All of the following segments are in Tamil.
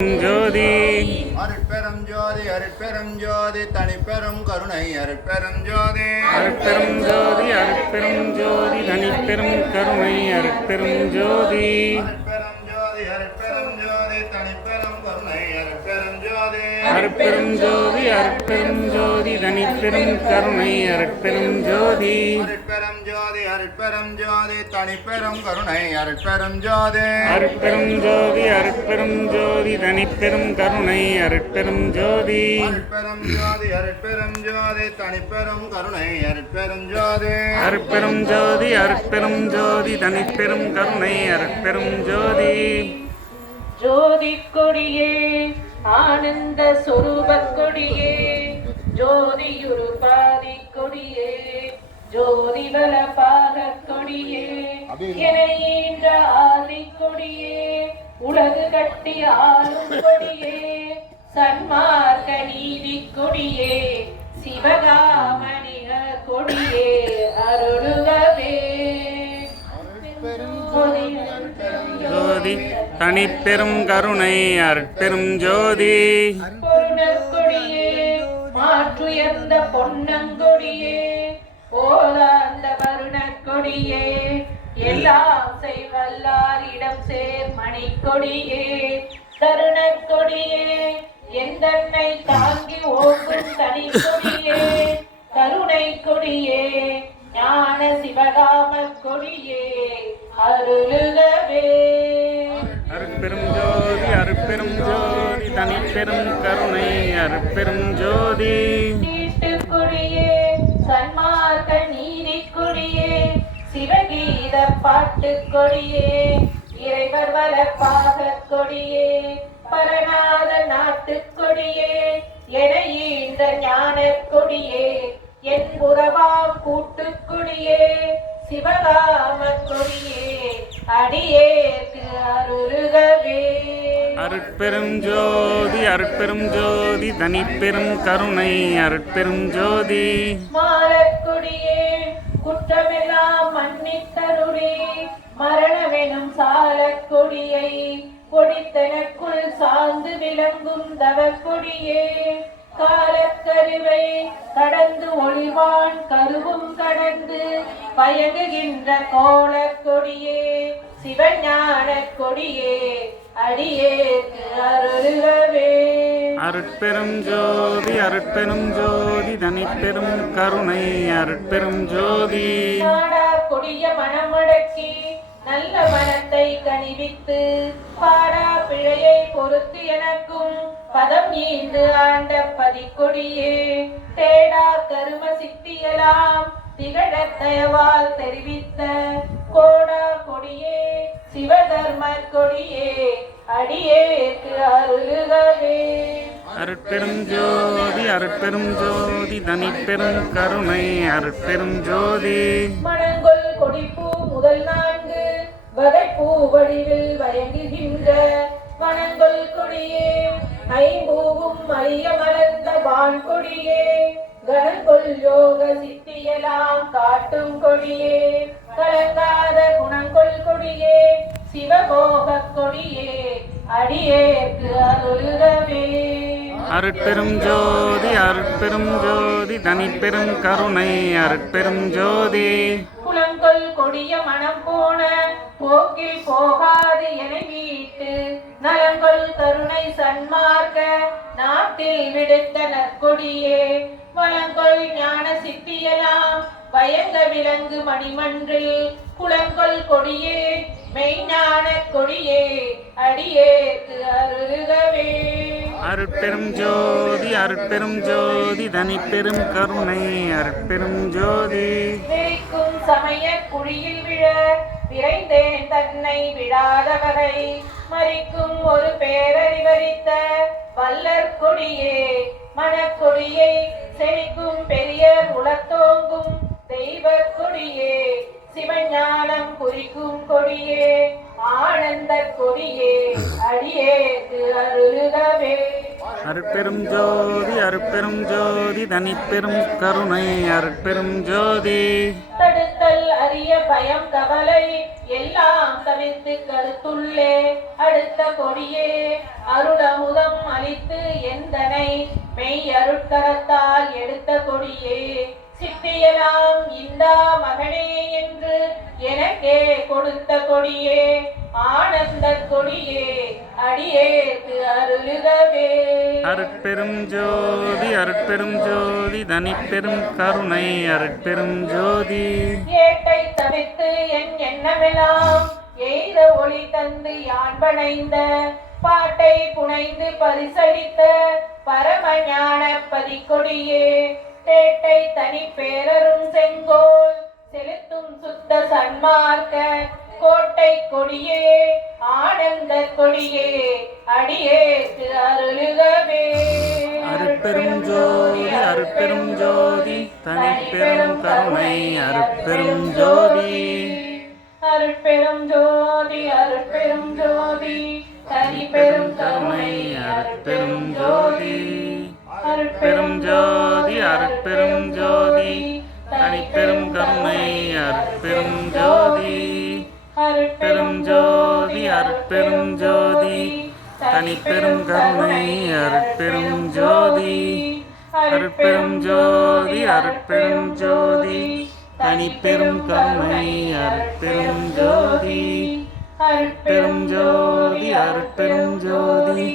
ஜோதி அருட்பெரும் ஜோதி அருட்பெரும் ஜோதி தனிப்பெரும் கருணை அருட்பெரும் ஜோதி அருட்பெரும் ஜோதி அருட்பெரும் ஜோதி தனிப்பெரும் கருணை அருட்பெரும் ஜோதி அருட்பெரும் ஜோதி அருட்பெரும் ஜோதி தனிப்பெரும் கருணை அருட்பெரும் ஜோதி அருட்பெரும் ஜோதி அருட்பெரும் ஜோதி தனிப்பெரும் கருணை அருட்பெரும் ஜோதி அருட்பெரும் ஜோதி அருட்பெரும் ஜோதி தனிப்பெரும் கருணை அருட்பெரும் ஜோதி அருட்பெரும் ஜோதி அருட்பெரும் ஜோதி தனிப்பெரும் கருணை அருட்பெரும் ஜோதி அருட்பெரும் ஜோதி அருட்பெரும் ஜோதி தனிப்பெரும் கருணை அருட்பெரும் ஜோதி அருட்பெரும் ஜோதி அருட்பெரும் ஜோதி தனிப்பெரும் கருணை அருட்பெரும் ஜோதி ஜோதி கொடியே ஆனந்த சொரூப கொடியே ஜோதியுரு பாதி கொடியே ஜோதி பல பாக கொடியே என்ற ஆதி கொடியே உலகு கட்டி ஆளும் கொடியே சன்மார்க்க நீதி கொடியே சிவகாமணிக கொடியே அருளுகவே ஜோதி தனிப்பெரும் கருணை அருட்பெரும் ஜோதி பொன்னற்கொடியே மாற்றுயர்ந்த பொன்னங்கொடியே போலாந்த வருணக்கொடியே எல்லாம் செய்வல்லாரிடம் சேர் மணிக்கொடியே தருணக்கொடியே எந்தன்னை தாங்கி ஓங்கும் தனிக்கொடியே கருணை கொடியே ஞான சிவகாம கொடியே அருளுகவே அருட்பெரும் ஜோதி அருட்பெரும் ஜோதி தனிப்பெரும் கருணை அருட்பெரும் ஜோதி நீட்டு கொடியே சன்மார்க்க நீதி கொடியே சிவகீத பாட்டு கொடியே இறைவர் வளர்ப்பாக கொடியே பரநாத நாட்டு கொடியே என ஈன்ற ஞான கொடியே என் உறவா கூட்டு கொடியே சிவகாம கொடியே அடியேற்கு அருளுகவே அருட்பெரும் ஜோதி அருட்பெரும் ஜோதி தனிப்பெரும் கருணை அருட்பெரும் ஜோதி மாலக்கொடியே குற்றமெல்லாம் மன்னித்தருளே மரணமெனும் சாலக்கொடியை கொடித்தனக்குள் சார்ந்து விளங்கும் தவக்கொடியே காலக்கருவை கடந்து ஒளிவான் கருவும் கடந்து பயங்குகின்ற கோலக்கொடியே சிவஞான கொடியே அடியேற்கு அருளுகவே அருட்பெரும் ஜோதி அருட்பெரும் ஜோதி தனிப்பெரும் கருணை அருட்பெரும் ஜோதி நாடா கொடிய மனமடக்கி நல்ல மனத்தை கனிவித்து பாடா பிழையை பொறுத்து எனக்கும் பதம் ஈண்டு ஆண்ட பதிக்கொடியே தேடா கரும சித்தியலாம் திகழ தயவால் தெரிவித்த கோடா கொடியே சிவதர்ம கொடியே அடியேற்கு அருளுகவே அருட்பெரும் ஜோதி அருட்பெரும் ஜோதி தனிப்பெரும் கருணை அருட்பெரும் ஜோதி மணங்கொள் கொடிப்பூ முதல் நான்கு வகை பூ வடிவில் வயங்குகின்ற வனங்கொள் கொடியே ஐம்பூவும் அறிய மலர்ந்த வான் கொடியே கணங்கொள் யோக சித்தியெல்லாம் காட்டும் கொடியே கலங்காத குணங்கொள் கொடியே சிவபோக கொடியே அடியேற்கு அருளுகவே அருட்பெரும் ஜோதி அருட்பெரும் ஜோதி தனிப்பெரும் கருணை அருட்பெரும் ஜோதி புலங்கொள் கொடிய மனம் போன போக்கில் போகாது என மீட்டு நலங்கொள் கருணை சன்மார்க்க நாட்டில் விடுத்த நற்கொடியே வளங்கொள் ஞான சித்தியெல்லாம் பயங்க விலங்கு மணிமன்றில் குளங்கொள் கொடியே மெய்ஞான கொடியே அடியேற்கு அருளுகவே அருட்பெரும் ஜோதி அருட்பெரும் ஜோதி தனிப்பெரும் கருணை அருட்பெரும் ஜோதி விரிக்கும் சமய குழியில் விழ விரைந்தேன் தன்னை விடாதவரை மறிக்கும் ஒரு பேரறிவரித்த வல்லற் கொடியே மனக்கொடியை செழிக்கும் பெரியர் உளத்தோங்கும் தெய்வ கொடியே சிவஞானம் குறிக்கும் கொடியே ஆனந்த கொடியே அடியேற்கு அருளுகவே அருட்பெரும் ஜோதி அருட்பெரும் ஜோதி தனிப்பெரும் கருணை அருட்பெரும் ஜோதி தடுத்தல் அரிய பயம் கவலை எல்லாம் தவிர்த்து கருத்துள்ளே அடுத்த கொடியே அருளமுதம் அளித்து எந்தனை மெய் அருட்கரத்தால் எடுத்த கொடியே சித்தியலாம் இந்தா மகனே என்று எனக்கே கொடுத்த கொடியே ஆனந்த கொடியே அடியேற்கு அருளுகவே. அருட்பெரும் ஜோதி அருட்பெரும் ஜோதி தனிப்பெரும் கருணை அருட்பெரும் ஜோதி. ஏட்டை தவிர்த்து என் எண்ணமெல்லாம் எய்த ஒளி தந்து யான் பணைந்த பாட்டை புனைந்து பரிசளித்த பரம ஞான பதிக்கொடியே பேட்டை தனி பேரரும் செங்கோல் செலுத்தும் சுத்த சன்மார்க்க கோட்டை கொடியே ஆனந்த கொடியே அடியேற்கு அருளுகவே. அருட்பெரும் ஜோதி அருட்பெரும் ஜோதி தனிப்பெரும் கருணை அருட்பெரும் ஜோதி. அருட்பெரும் ஜோதி அருட்பெரும் ஜோதி தனிப்பெரும் கருணை அருட்பெரும் ஜோதி. அருட்பெரும் ஜோதி அருட்பெரும் ஜோதி தனிப்பெரும் கருணை அருட்பெரும் ஜோதி. அருட்பெரும் ஜோதி அருட்பெரும் ஜோதி தனிப்பெரும் கருணை அருட்பெரும் ஜோதி. அருட்பெரும் ஜோதி அருட்பெரும் ஜோதி தனிப்பெரும் கருணை அருட்பெரும் ஜோதி. அருட்பெரும் ஜோதி அருட்பெரும் ஜோதி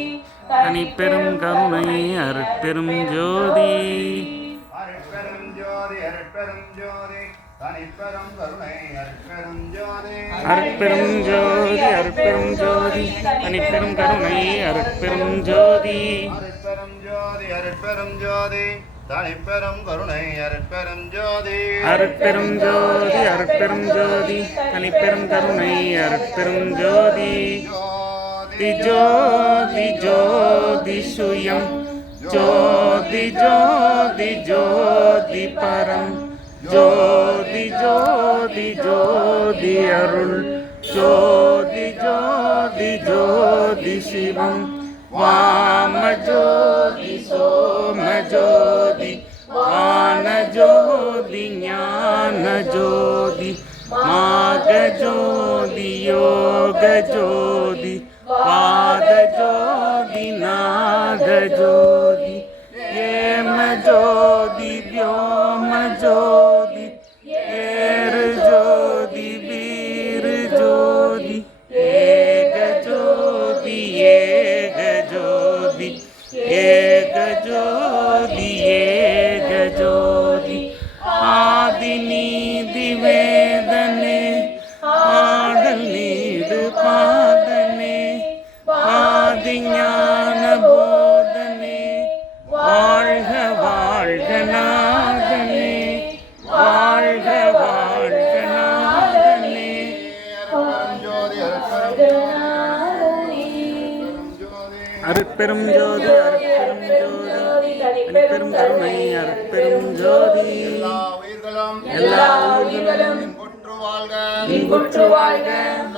தனிப்பெரும் கருணை அருட்பெரும் ஜோதி. அருட்பெரும் ஜோதி அருட்பெரும் ஜோதி தனிப்பெரும் கருணை அருட்பெரும் ஜோதி. அருட்பெரும் ஜோதி அருட்பெரும் ஜோதி தனிப்பெரும் கருணை அருட்பெரும் ஜோதி. அருட்பெரும் ஜோதி அருட்பெரும் ஜோதி தனிப்பெரும் கருணை அருட்பெரும் ஜோதி. அருட்பெரும் ஜோதி அருட்பெரும் ஜோதி தனிப்பெரும் கருணை அருட்பெரும் ஜோதி. ஜோதி ஜோதி சுயம் ஜோதி ஜோதி ஜோதி பரம் ஜோதி ஜோதி ஜோதி அருள் ஜோதி ஜோதி ஜோதி சிவம் வாம ஜோதி சோம ஜோதி வான ஜோதி ஞான ஜோதி மாக ஜோதி யோக ஜோதி வாத ஜோதி நாத ஜோதி ஏம ஜோதி व्योम ஜோதி ஏரு ஜோதி வீரு ஜோதி ஏக ஜோதி ஏக ஜோதி ஏக ஜோதி ஏக ஜோதி ஆதி நீதி வேதனே ஆடல் நீடு பாதனே ஆதி ஞான போதனே வாழ்க வாழ்க நாதனே வாழ்க வாழ்க நாதனே. அருட்பெரும் ஜோதி அருட்பெரும் ஜோதி தனிப்பெரும் கருணை அருட்பெரும் ஜோதி. எல்லா உயிர்களும் எல்லா உயிர்களும் இன்புற்று வாழ்க இன்புற்று வாழ்க